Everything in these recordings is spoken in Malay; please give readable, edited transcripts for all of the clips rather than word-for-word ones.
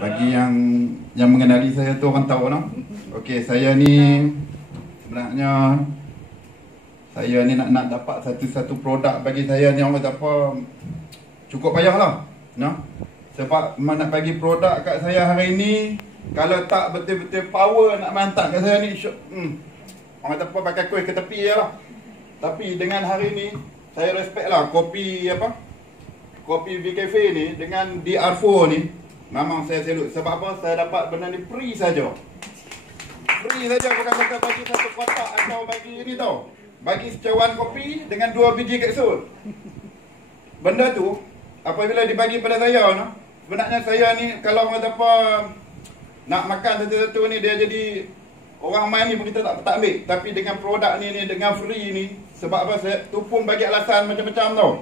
Bagi yang mengenali saya tu orang tahu no. Okey, saya ni sebenarnya saya ni nak dapat satu produk bagi saya ni orang kata apa cukup payahlah. No. Sebab nak bagi produk kat saya hari ni kalau tak betul-betul power nak hantar kat saya ni orang kata apa pakai kuih ke tepi je lah. Tapi dengan hari ni saya respect lah kopi Kopi BKafe ni dengan DR4 ni memang saya salute. Sebab apa? Saya dapat benda ni free saja. Free saja, bukan kata bagi satu kotak atau bagi ni tau. Bagi secawan kopi dengan 2 biji kapsul. Benda tu apabila dibagi pada saya no, sebenarnya saya ni kalau orang kata apa nak makan satu-satu ni dia jadi orang main ni pun kita tak ambil. Tapi dengan produk ni dengan free ni, sebab apa saya tu pun bagi alasan macam-macam tau.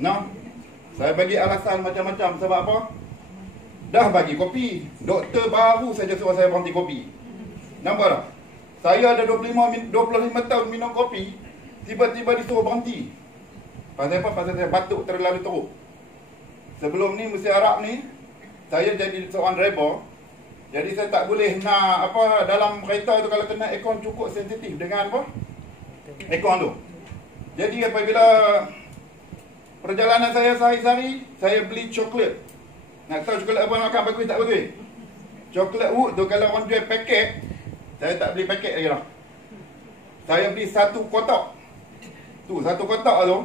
No? Saya bagi alasan macam-macam sebab apa? Dah bagi kopi. Doktor baru saja suruh saya berhenti kopi. Nampak tak? Saya ada 25 tahun minum kopi, tiba-tiba disuruh berhenti. Pasal apa? Pasal saya batuk terlalu teruk. Sebelum ni musim Arab ni, saya jadi seorang driver. Jadi saya tak boleh nak dalam kereta tu kalau kena aircon cukup sensitif dengan aircon tu. Jadi apabila perjalanan saya sehari-hari, saya beli coklat. Nak tahu coklat apa makan bagus tak bagus? Coklat Wood tu kalau orang jual paket, saya tak beli paket lagi lah. Saya beli satu kotak. Tu satu kotak tu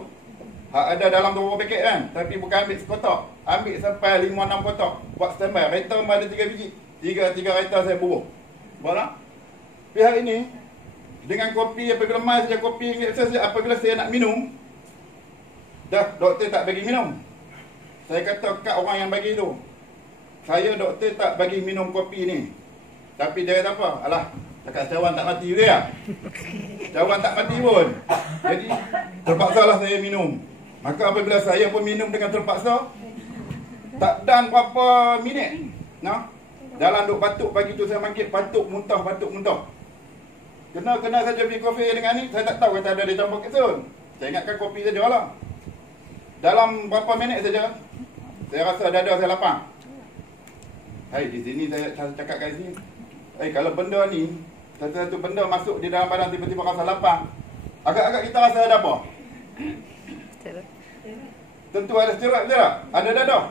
ada dalam 2 paket kan. Tapi bukan ambil sekotak, ambil sampai 5-6 kotak. Buat standby. Kereta ada 3 biji. 3 kereta saya bubuh. Faham? Tapi hari ni dengan kopi apabila mai saja kopi apabila saya nak minum, dah doktor tak bagi minum. Saya kata kat orang yang bagi tu, saya doktor tak bagi minum kopi ni. Tapi dia kata apa? Alah, cakap cawan tak mati dia. Cawan tak mati pun. Jadi terpaksa lah saya minum. Maka apabila saya pun minum dengan terpaksa, tak dan berapa minit nah, dalam duk batuk pagi tu saya mangkit batuk muntah. Kena saja beli kopi dengan ni. Saya tak tahu kata ada dia campur kapsul. Saya ingatkan kopi saja lah. Dalam berapa minit saja, saya rasa dada saya lapang. Hai, di sini saya cakap kat sini. Kalau benda ni, satu-satu benda masuk di dalam badan tiba-tiba rasa lapang, agak-agak kita rasa ada apa? Tentu ada steroid, betul tak? Ada dadah.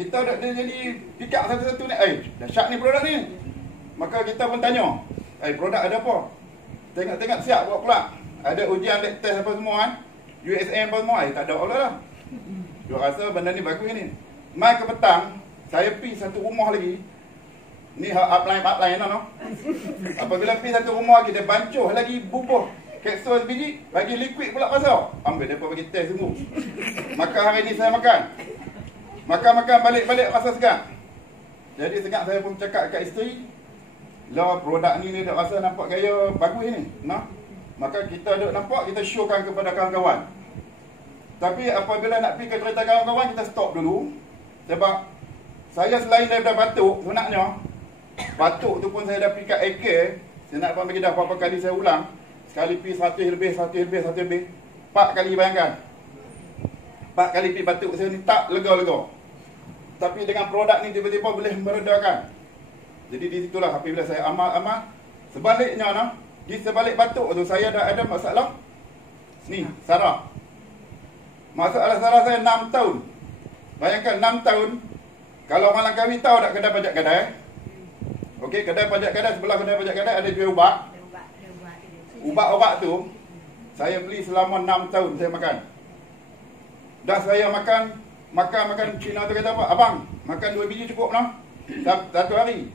Kita dah jadi pick up satu-satu ni. Dahsyat ni produk ni. Maka kita pun tanya, produk ada apa? Tengok-tengok siap buat pula. Ada ujian lab test apa semua kan? USM apa semua, tak ada Allah lah. Dia rasa benda ni bagus ni. Mai ke petang, saya pergi satu rumah lagi. Ni upline no. Apabila pergi satu rumah lagi, dia bancuh lagi bubuh kapsul biji, bagi liquid pula pasal. Ambil depa bagi test semua. Maka hari ni saya makan. Makan balik rasa segar. Jadi segar saya pun cakap kat isteri, lah produk ni dia rasa nampak gaya bagus ni. Nah. Maka kita duk nampak, kita showkan kepada kawan-kawan. Tapi apabila nak pergi ke kereta kawan-kawan, kita stop dulu. Sebab saya selain daripada batuk, sebenarnya batuk tu pun saya dah pergi kat AK. Saya nak bagi dah berapa kali saya ulang. Sekali pergi 100 lebih 4 kali, bayangkan 4 kali pergi batuk saya ni tak lega-lega. Tapi dengan produk ni tiba-tiba boleh meredakan. Jadi di situlah apabila saya amal-amal. Sebaliknya nah, di sebalik batuk tu saya dah ada masalah ni, saraf. Masalah saraf saya 6 tahun. Bayangkan 6 tahun. Kalau orang Langkawi tahu tak kedai pajak kedai? Okey, kedai pajak kedai, sebelah kedai pajak kedai ada jual ubat. Ubat tu saya beli selama 6 tahun saya makan. Dah saya makan Cina tu kata apa? Abang, makan 2 biji cukup noh. Satu hari.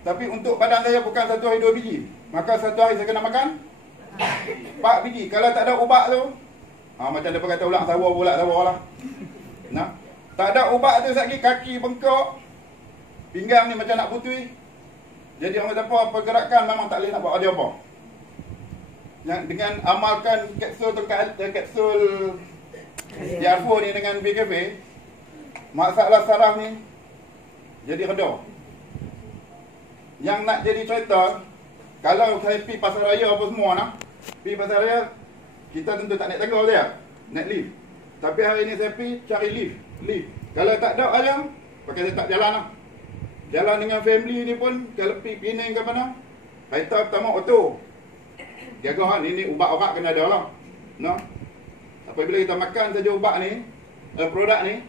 Tapi untuk badan saya bukan satu hari 2 biji. Maka satu hari saya kena makan 4 biji. Kalau tak ada ubat tu, macam dia kata ulang sawa lah. Nah, tak ada ubat tu lagi kaki bengkok, pinggang ni macam nak putui. Jadi orang kata apa, pergerakan memang tak boleh nak buat dia apa. Yang dengan amalkan kapsul DR4 ni dengan BKafe, masalah saraf ni jadi reda. Yang nak jadi cerita, kalau saya pergi pasar raya apa semua nak, pergi pasar raya, kita tentu tak naik tangga dia, naik lift. Tapi hari ni saya pergi cari lift. Kalau tak ada ayam, pakai tak jalan lah. Jalan dengan family ni pun, kalau pergi Penang ke mana, kereta pertama auto. Jaga ni ubat orang kena ada lah. No? Apabila kita makan saja ubat ni, produk ni,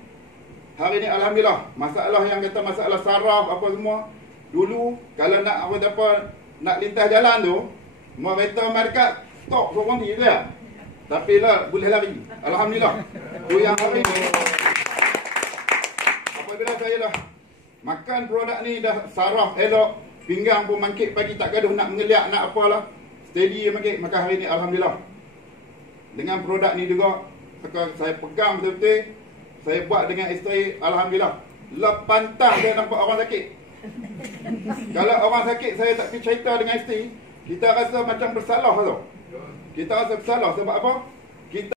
hari ni alhamdulillah, masalah yang kata masalah saraf apa semua, dulu kalau nak apa nak lintas jalan tu, mau kereta market stop seorang ni dia. Tapi lah boleh lari. Alhamdulillah. Tu yang hari ni. Apabila saya dah makan produk ni dah saraf elok, pinggang pun mangkit pagi tak gaduh nak mengeliak nak apalah, steady mangkit, maka hari ni alhamdulillah. Dengan produk ni juga saya pegang betul-betul, saya buat dengan isteri, alhamdulillah. Lepantah dia nampak orang sakit. Kalau orang sakit saya tak pergi cerita dengan isteri, kita rasa macam bersalah tau. Kita rasa bersalah sebab apa? Kita